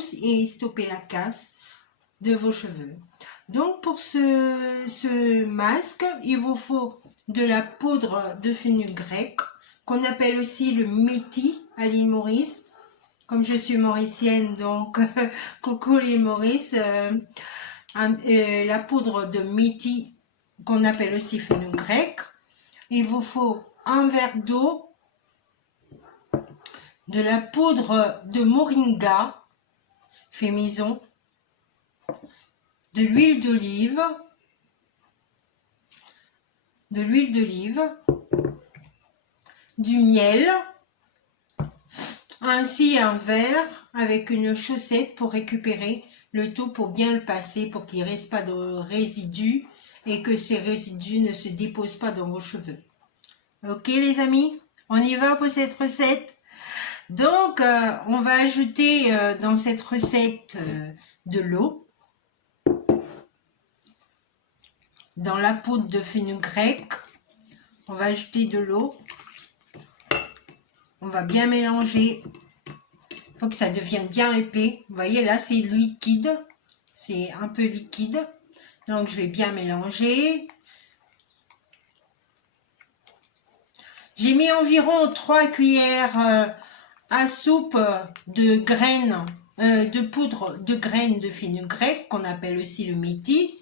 pousse et stopper la casse de vos cheveux. Donc pour ce masque, il vous faut de la poudre de fenugrec, qu'on appelle aussi le métis à l'île Maurice. Comme je suis mauricienne, donc coucou l'île Maurice, la poudre de métis qu'on appelle aussi fenugrec. Il vous faut un verre d'eau, de la poudre de moringa fait maison, de l'huile d'olive, du miel, ainsi un verre avec une chaussette pour récupérer le tout, pour bien le passer, pour qu'il ne reste pas de résidus et que ces résidus ne se déposent pas dans vos cheveux. Ok les amis, on y va pour cette recette. Donc on va ajouter dans cette recette de l'eau, dans la poudre de fenugrec, on va ajouter de l'eau. On va bien mélanger. Il faut que ça devienne bien épais. Vous voyez là, c'est liquide. C'est un peu liquide. Donc, je vais bien mélanger. J'ai mis environ 3 cuillères à soupe de graines, de poudre de graines de fenugrec, qu'on appelle aussi le métis.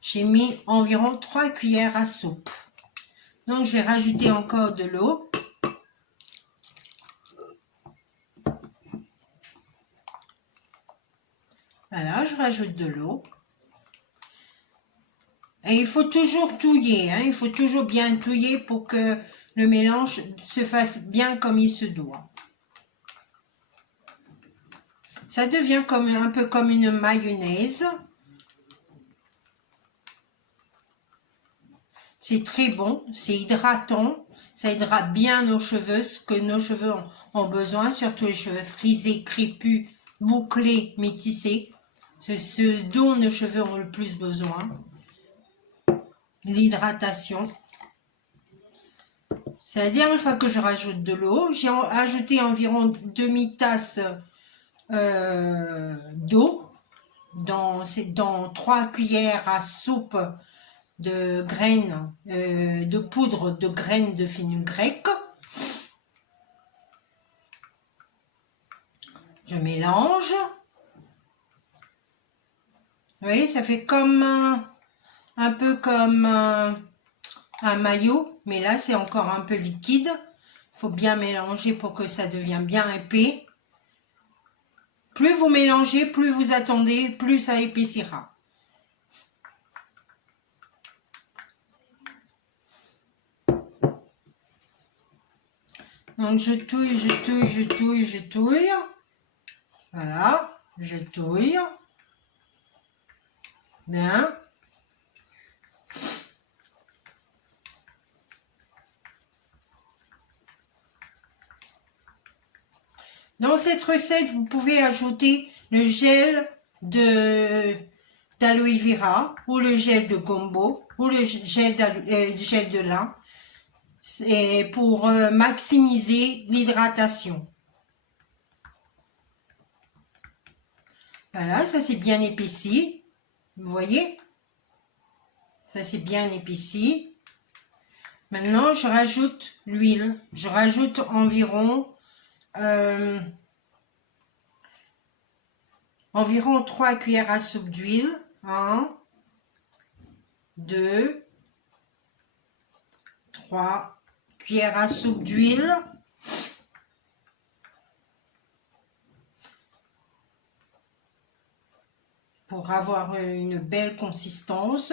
J'ai mis environ 3 cuillères à soupe. Donc, je vais rajouter encore de l'eau. Voilà, je rajoute de l'eau. Et il faut toujours touiller, hein, il faut toujours bien touiller pour que le mélange se fasse bien comme il se doit. Ça devient un peu comme une mayonnaise. C'est très bon, c'est hydratant, ça hydrate bien nos cheveux, ce que nos cheveux ont besoin, surtout les cheveux frisés, crépus, bouclés, métissés. C'est ce dont nos cheveux ont le plus besoin. L'hydratation. C'est-à-dire, une fois que je rajoute de l'eau, j'ai ajouté environ demi-tasse d'eau dans 3 cuillères à soupe de graines, de poudre de graines de fenugrec. Je mélange. Vous voyez, ça fait comme un peu comme un maillot, mais là c'est encore un peu liquide. Il faut bien mélanger pour que ça devienne bien épais. Plus vous mélangez, plus vous attendez, plus ça épaissira. Donc je touille, je touille, je touille, je touille. Voilà, je touille. Bien. Dans cette recette, vous pouvez ajouter le gel d'aloe vera ou le gel de gombo ou le gel de lin pour maximiser l'hydratation. Voilà, ça c'est bien épaissi. Vous voyez? Ça c'est bien épaissi. Maintenant, je rajoute l'huile. Je rajoute environ 3 cuillères à soupe d'huile. 1, 2, 3 cuillères à soupe d'huile. Pour avoir une belle consistance.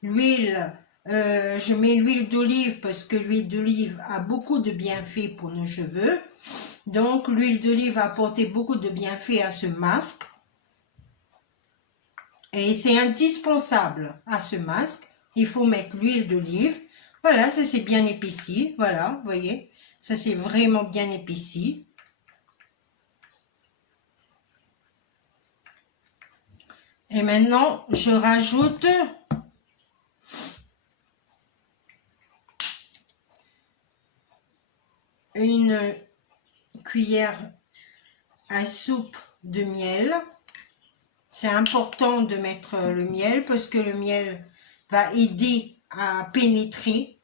L'huile, je mets l'huile d'olive parce que l'huile d'olive a beaucoup de bienfaits pour nos cheveux. Donc l'huile d'olive va apporter beaucoup de bienfaits à ce masque. Et c'est indispensable à ce masque. Il faut mettre l'huile d'olive. Voilà, ça c'est bien épaissi. Voilà, vous voyez, ça c'est vraiment bien épaissi. Et maintenant, je rajoute une cuillère à soupe de miel. C'est important de mettre le miel parce que le miel va aider à pénétrer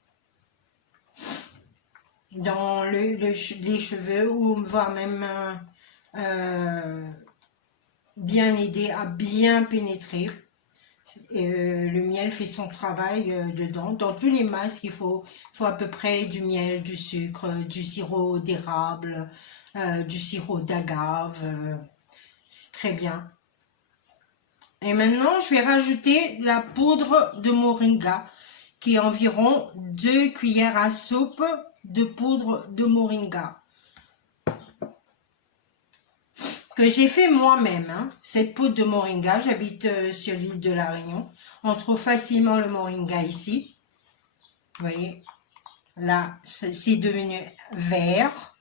dans les cheveux ou voire même bien aider à bien pénétrer. Le miel fait son travail dedans. Dans tous les masques, il faut à peu près du miel, du sucre, du sirop d'érable, du sirop d'agave. C'est très bien. Et maintenant, je vais rajouter la poudre de moringa, qui est environ 2 cuillères à soupe de poudre de moringa. Que j'ai fait moi-même, hein. Cette poudre de moringa, j'habite sur l'île de la Réunion. On trouve facilement le moringa ici. Vous voyez, là, c'est devenu vert.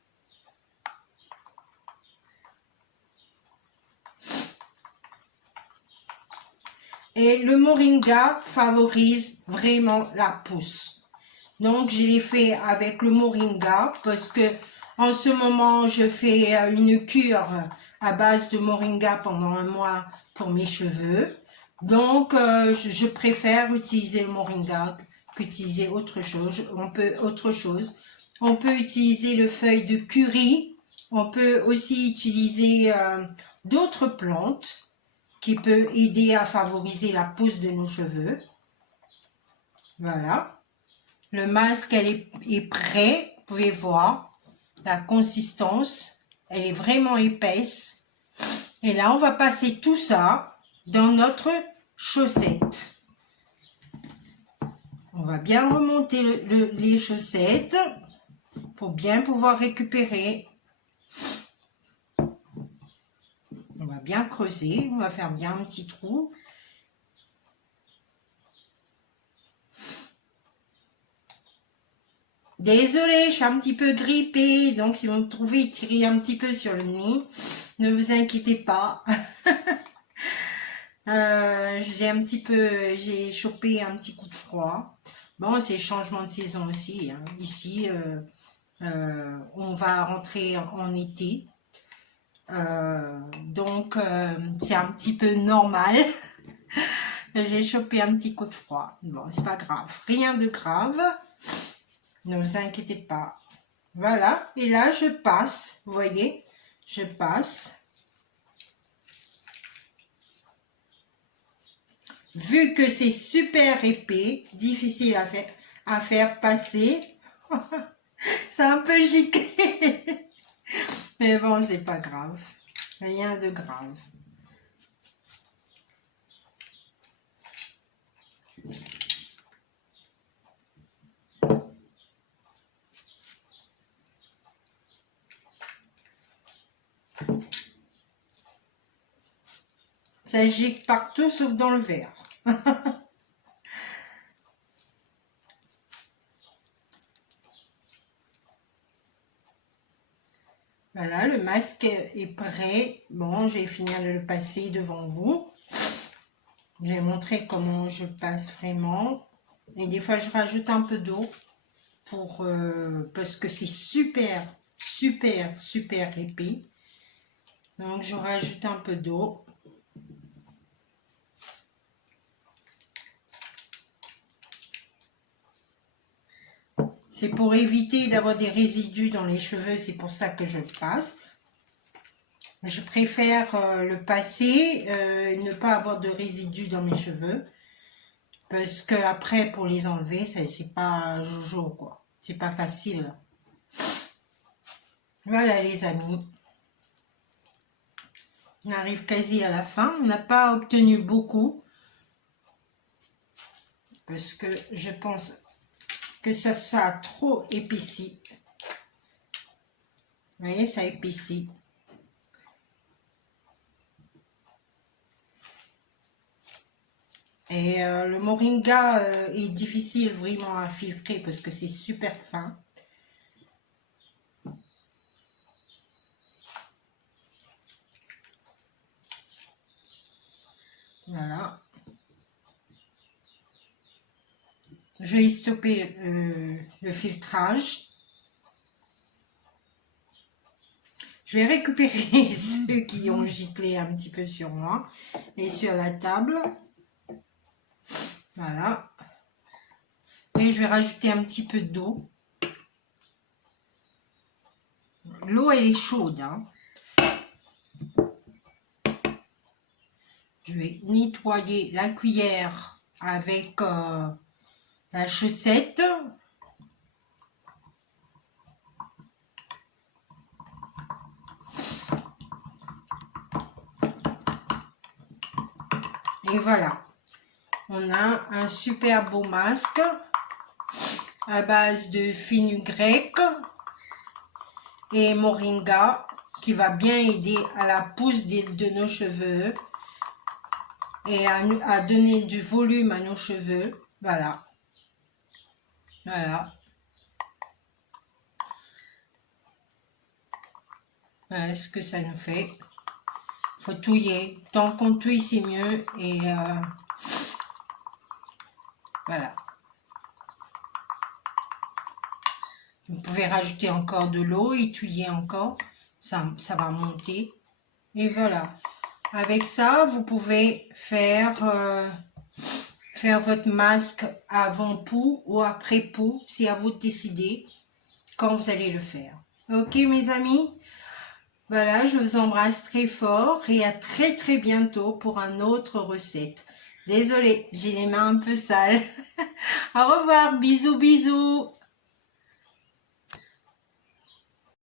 Et le moringa favorise vraiment la pousse. Donc, je l'ai fait avec le moringa parce que en ce moment, je fais une cure à base de moringa pendant un mois pour mes cheveux. Donc, je préfère utiliser le moringa qu'utiliser autre chose. On peut utiliser le feuille de curry. On peut aussi utiliser d'autres plantes qui peuvent aider à favoriser la pousse de nos cheveux. Voilà. Le masque, est prêt. Vous pouvez voir la consistance. Elle est vraiment épaisse. Et là, on va passer tout ça dans notre chaussette. On va bien remonter les chaussettes pour bien pouvoir récupérer. On va bien creuser. On va faire bien un petit trou. Désolée, je suis un petit peu grippée, donc si vous me trouvez tirée un petit peu sur le nez, ne vous inquiétez pas. J'ai chopé un petit coup de froid. Bon, c'est le changement de saison aussi, hein. Ici, on va rentrer en été. Donc, c'est un petit peu normal. J'ai chopé un petit coup de froid. Bon, c'est pas grave. Rien de grave. Ne vous inquiétez pas. Voilà. Et là, je passe. Vous voyez, je passe. Vu que c'est super épais, difficile à faire passer, c'est un peu giclé. Mais bon, c'est pas grave. Rien de grave. Ça gicle partout sauf dans le verre. Voilà, le masque est prêt. Bon, je vais finir de le passer devant vous. Je vais montrer comment je passe vraiment. Et des fois, je rajoute un peu d'eau parce que c'est super épais. Donc, je rajoute un peu d'eau. C'est pour éviter d'avoir des résidus dans les cheveux, c'est pour ça que je passe. Je préfère le passer et ne pas avoir de résidus dans mes cheveux. Parce que après, pour les enlever, c'est pas jojo, quoi. C'est pas facile. Voilà, les amis. On arrive quasi à la fin. On n'a pas obtenu beaucoup. Parce que je pense que ça a trop épaissi. Vous voyez, ça épaissit. Et le moringa est difficile vraiment à filtrer parce que c'est super fin. Voilà. Je vais stopper le filtrage. Je vais récupérer ceux qui ont giclé un petit peu sur moi et sur la table. Voilà. Et je vais rajouter un petit peu d'eau. L'eau, elle est chaude, hein. Je vais nettoyer la cuillère avec la chaussette. Et voilà, on a un super beau masque à base de fenugrec et moringa qui va bien aider à la pousse de nos cheveux et à donner du volume à nos cheveux. Voilà. Voilà. Voilà ce que ça nous fait. Faut touiller. Tant qu'on touille, c'est mieux. Et voilà. Vous pouvez rajouter encore de l'eau et touiller encore. Ça va monter. Et voilà. Avec ça, vous pouvez faire votre masque avant poux ou après poux. C'est à vous de décider quand vous allez le faire. Ok mes amis? Voilà, je vous embrasse très fort et à très très bientôt pour une autre recette. Désolée, j'ai les mains un peu sales. Au revoir, bisous bisous.